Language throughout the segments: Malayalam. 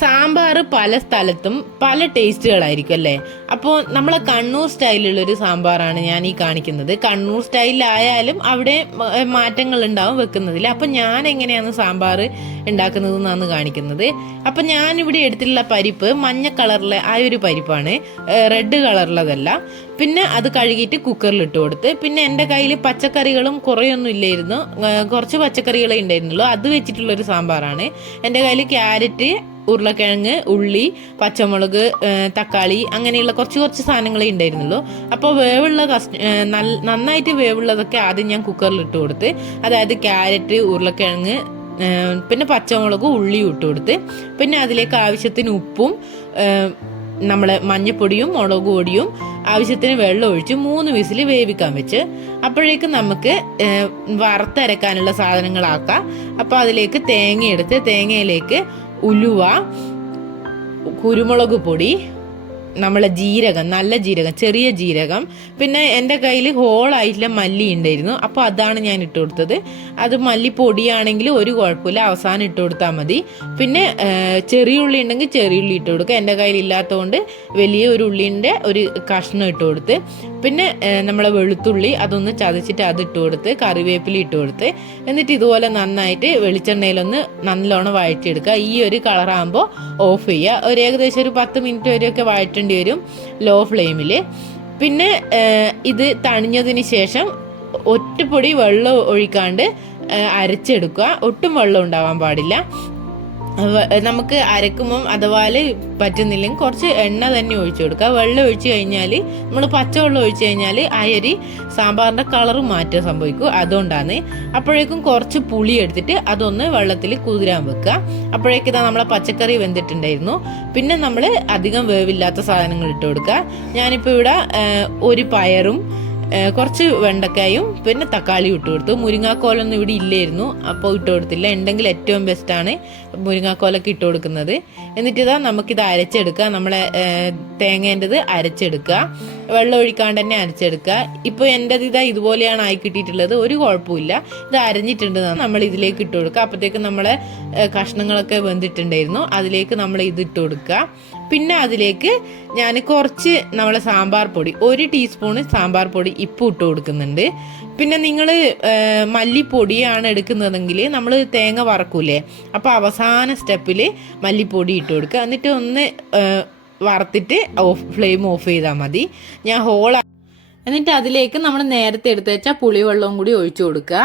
സാമ്പാർ പല സ്ഥലത്തും പല ടേസ്റ്റുകളായിരിക്കും അല്ലേ അപ്പോൾ നമ്മളെ കണ്ണൂർ സ്റ്റൈലിലുള്ള ഒരു സാമ്പാറാണ് ഞാൻ ഈ കാണിക്കുന്നത്. കണ്ണൂർ സ്റ്റൈലിലായാലും അവിടെ മാറ്റങ്ങൾ ഉണ്ടാവും വെക്കുന്നതിൽ. അപ്പം ഞാൻ എങ്ങനെയാണ് സാമ്പാർ ഉണ്ടാക്കുന്നത് എന്നാണ് കാണിക്കുന്നത്. അപ്പം ഞാനിവിടെ എടുത്തിട്ടുള്ള പരിപ്പ് മഞ്ഞ കളറിലെ ആ ഒരു പരിപ്പാണ്. റെഡ് കളറിലതല്ല. പിന്നെ അത് കഴുകിയിട്ട് കുക്കറിൽ ഇട്ട് കൊടുത്ത്. പിന്നെ എന്റെ കയ്യിൽ പച്ചക്കറികളും കുറേയൊന്നും ഇല്ലായിരുന്നു. കുറച്ച് പച്ചക്കറികളെ ഉണ്ടായിരുന്നുള്ളൂ. അത് വെച്ചിട്ടുള്ള ഒരു സാമ്പാറാണ്. എന്റെ കയ്യിൽ ക്യാരറ്റ് ഉരുളക്കിഴങ്ങ് ഉള്ളി പച്ചമുളക് തക്കാളി അങ്ങനെയുള്ള കുറച്ച് കുറച്ച് സാധനങ്ങളേ ഉണ്ടായിരുന്നുള്ളൂ. അപ്പോൾ വേവുള്ള കസ് നന്നായിട്ട് വേവുള്ളതൊക്കെ ആദ്യം ഞാൻ കുക്കറിൽ ഇട്ട് കൊടുത്ത് അതായത് ക്യാരറ്റ് ഉരുളക്കിഴങ്ങ് പിന്നെ പച്ചമുളകും ഉള്ളിയും ഇട്ട് കൊടുത്ത് പിന്നെ അതിലേക്ക് ആവശ്യത്തിന് ഉപ്പും നമ്മൾ മഞ്ഞപ്പൊടിയും മുളക് പൊടിയും ആവശ്യത്തിന് വെള്ളം ഒഴിച്ച് മൂന്ന് വിസിൽ വേവിക്കാൻ വെച്ച് അപ്പോഴേക്കും നമുക്ക് വറുത്തരക്കാനുള്ള സാധനങ്ങളാക്കാം. അപ്പോൾ അതിലേക്ക് തേങ്ങ എടുത്ത് തേങ്ങയിലേക്ക് ഉലുവ കുരുമുളക് പൊടി നമ്മളെ ജീരകം നല്ല ജീരകം ചെറിയ ജീരകം. പിന്നെ എന്റെ കയ്യിൽ ഹോളായിട്ടുള്ള മല്ലി ഉണ്ടായിരുന്നു. അപ്പോൾ അതാണ് ഞാൻ ഇട്ട് കൊടുത്തത്. അത് മല്ലി പൊടിയാണെങ്കിൽ ഒരു കുഴപ്പമില്ല. അവസാനം ഇട്ട് കൊടുത്താൽ മതി. പിന്നെ ചെറിയ ഉള്ളി ഉണ്ടെങ്കിൽ ചെറിയ ഉള്ളി ഇട്ട് കൊടുക്കുക. എന്റെ കയ്യിൽ ഇല്ലാത്തതുകൊണ്ട് വലിയ ഒരു ഉള്ളിന്റെ ഒരു കഷ്ണം ഇട്ട് കൊടുത്ത്. പിന്നെ നമ്മളെ വെളുത്തുള്ളി അതൊന്ന് ചതച്ചിട്ട് അത് ഇട്ട് കൊടുത്ത് കറിവേപ്പില ഇട്ട് കൊടുത്ത്. എന്നിട്ട് ഇതുപോലെ നന്നായിട്ട് വെളിച്ചെണ്ണയിലൊന്ന് നല്ലോണം വഴറ്റിയെടുക്കുക. ഈ ഒരു കളറാകുമ്പോൾ ഓഫ് ചെയ്യുക. ഒരു ഏകദേശം ഒരു പത്ത് മിനിറ്റ് വരെയൊക്കെ വഴറ്റേണ്ടി വരും ലോ ഫ്ലെയിമിൽ. പിന്നെ ഇത് തണിഞ്ഞതിന് ശേഷം ഒറ്റപ്പൊടി വെള്ളം ഒഴിക്കാണ്ട് അരച്ചെടുക്കുക. ഒട്ടും വെള്ളം ഉണ്ടാവാൻ പാടില്ല. നമുക്ക് അരക്കുമ്പം അഥവാ പറ്റുന്നില്ലെങ്കിൽ കുറച്ച് എണ്ണ തന്നെ ഒഴിച്ചു കൊടുക്കുക. വെള്ളം ഒഴിച്ചു കഴിഞ്ഞാൽ നമ്മൾ പച്ചവെള്ളം ഒഴിച്ചു കഴിഞ്ഞാൽ ആ അരി സാമ്പാറിന്റെ കളറ് മാറ്റം സംഭവിക്കും. അതുകൊണ്ടാണ് അപ്പോഴേക്കും കുറച്ച് പുളി എടുത്തിട്ട് അതൊന്ന് വെള്ളത്തിൽ കുതിരാൻ വെക്കുക. അപ്പോഴേക്കും ഇതാ നമ്മളെ പച്ചക്കറി വെന്തിട്ടുണ്ടായിരുന്നു. പിന്നെ നമ്മൾ അധികം വേവില്ലാത്ത സാധനങ്ങൾ ഇട്ട് കൊടുക്കുക. ഞാനിപ്പോൾ ഇവിടെ ഒരു പയറും കുറച്ച് വെണ്ടക്കായും പിന്നെ തക്കാളി ഇട്ട് കൊടുത്തു. മുരിങ്ങാക്കോലൊന്നും ഇവിടെ ഇല്ലായിരുന്നു. അപ്പോൾ ഇട്ട് കൊടുത്തില്ല. ഉണ്ടെങ്കിൽ ഏറ്റവും ബെസ്റ്റാണ് മുരിങ്ങാക്കോലൊക്കെ ഇട്ട് കൊടുക്കുന്നത്. എന്നിട്ട് ഇതാ നമുക്കിത് അരച്ചെടുക്കുക. നമ്മളെ തേങ്ങേന്റെത് അരച്ചെടുക്കുക. വെള്ളം ഒഴിക്കാണ്ട് തന്നെ അരച്ചെടുക്കുക. ഇപ്പോൾ എന്റെ ഇതാ ഇതുപോലെയാണ് ആയി കിട്ടിയിട്ടുള്ളത്. ഒരു കുഴപ്പമില്ല ഇത് അരഞ്ഞിട്ടുണ്ട്. നമ്മൾ ഇതിലേക്ക് ഇട്ട് കൊടുക്കുക. അപ്പോഴത്തേക്ക് നമ്മളെ കഷ്ണങ്ങളൊക്കെ വെന്തിട്ടുണ്ടായിരുന്നു. അതിലേക്ക് നമ്മൾ ഇത് ഇട്ട് കൊടുക്കുക. പിന്നെ അതിലേക്ക് ഞാൻ കുറച്ച് നമ്മളെ സാമ്പാർ പൊടി ഒരു ടീസ്പൂണ് സാമ്പാർ പൊടി ഇപ്പം ഇട്ട് കൊടുക്കുന്നുണ്ട്. പിന്നെ നിങ്ങൾ മല്ലിപ്പൊടിയാണ് എടുക്കുന്നതെങ്കിൽ നമ്മൾ തേങ്ങ വറക്കൂലേ? അപ്പോൾ അവസാന സ്റ്റെപ്പിൽ മല്ലിപ്പൊടി ഇട്ട് കൊടുക്കുക. എന്നിട്ട് ഒന്ന് വറുത്തിട്ട് ഓഫ് ഫ്ലെയിം ഓഫ് ചെയ്താൽ മതി. ഞാൻ ഹോൾ എന്നിട്ട് അതിലേക്ക് നമ്മൾ നേരത്തെ എടുത്ത് വെച്ചാൽ പുളിവെള്ളവും കൂടി ഒഴിച്ചു കൊടുക്കുക.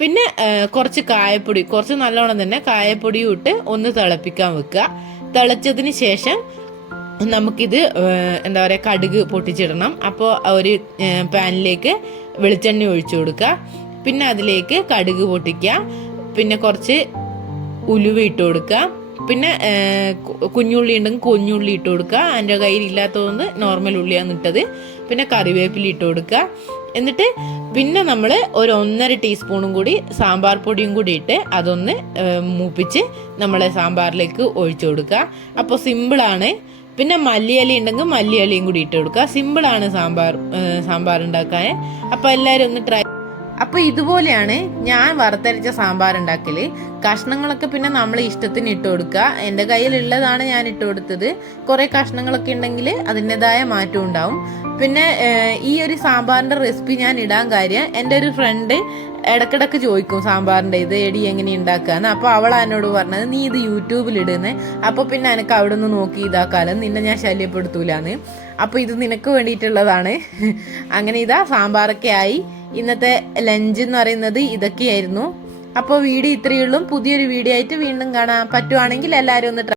പിന്നെ കുറച്ച് കായപ്പൊടി കുറച്ച് നല്ലോണം തന്നെ കായപ്പൊടിയും ഇട്ട് ഒന്ന് തിളപ്പിക്കാൻ വെക്കുക. തിളച്ചതിന് ശേഷം നമുക്കിത് എന്താ പറയുക കടുക് പൊട്ടിച്ചിടണം. അപ്പോൾ ഒരു പാനിലേക്ക് വെളിച്ചെണ്ണ ഒഴിച്ചു കൊടുക്കുക. പിന്നെ അതിലേക്ക് കടുക് പൊട്ടിക്കുക. പിന്നെ കുറച്ച് ഉലുവ ഇട്ട് കൊടുക്കുക. പിന്നെ കുഞ്ഞുള്ളി ഉണ്ടെങ്കിൽ കുഞ്ഞുള്ളി ഇട്ട് കൊടുക്കുക. എന്റെ കയ്യിൽ ഇല്ലാത്തതുകൊണ്ട് നോർമൽ ഉള്ളിയാണ് ഇട്ടത്. പിന്നെ കറിവേപ്പില ഇട്ട് കൊടുക്കുക. എന്നിട്ട് പിന്നെ നമ്മൾ ഒരു ഒന്നര ടീസ്പൂണും കൂടി സാമ്പാർ പൊടിയും കൂടി ഇട്ട് അതൊന്ന് മൂപ്പിച്ച് നമ്മളെ സാമ്പാറിലേക്ക് ഒഴിച്ചു കൊടുക്കുക. അപ്പോൾ സിമ്പിളാണ്. പിന്നെ മല്ലിയില ഉണ്ടെങ്കിൽ മല്ലിയിലയും കൂടി ഇട്ട് കൊടുക്കുക. സിമ്പിളാണ് സാമ്പാർ സാമ്പാർ ഉണ്ടാക്കാൻ അപ്പോൾ എല്ലാവരും ഒന്ന് ട്രൈ അപ്പൊ ഇതുപോലെയാണ് ഞാൻ വറുത്തരച്ച സാമ്പാർ ഉണ്ടാക്കൽ കഷ്ണങ്ങളൊക്കെ പിന്നെ നമ്മൾ ഇഷ്ടത്തിന് ഇട്ട് കൊടുക്കുക. എന്റെ കയ്യിലുള്ളതാണ് ഞാൻ ഇട്ട് കൊടുത്തത്. കുറെ കഷ്ണങ്ങളൊക്കെ ഉണ്ടെങ്കിൽ അതിന്റെതായ മാറ്റം ഉണ്ടാവും. പിന്നെ ഈ ഒരു സാമ്പാറിന്റെ റെസിപ്പി ഞാൻ ഇടാൻ കാര്യം എന്റെ ഒരു ഫ്രണ്ട് ഇടക്കിടക്ക് ചോദിക്കും സാമ്പാറിന്റെ ഇത് എടി എങ്ങനെ ഉണ്ടാക്കാന്ന്. അപ്പൊ അവൾ എന്നോട് പറഞ്ഞത് നീ ഇത് യൂട്യൂബിൽ ഇടുന്നേ. അപ്പൊ പിന്നെ എനിക്ക് അവിടെ നിന്ന് നോക്കി ഇതാക്കാലോ. നിന്നെ ഞാൻ ശല്യപ്പെടുത്തൂലാന്ന്. അപ്പൊ ഇത് നിനക്ക് വേണ്ടിയിട്ടുള്ളതാണ്. അങ്ങനെ ഇതാ സാമ്പാറൊക്കെ ആയി. ഇന്നത്തെ ലഞ്ച് എന്ന് പറയുന്നത് ഇതൊക്കെയായിരുന്നു. അപ്പോൾ വീഡിയോ ഇത്രയുള്ളൂ പുതിയൊരു വീഡിയോ ആയിട്ട് വീണ്ടും കാണാം. പറ്റുവാണെങ്കിൽ എല്ലാവരും ഒന്ന്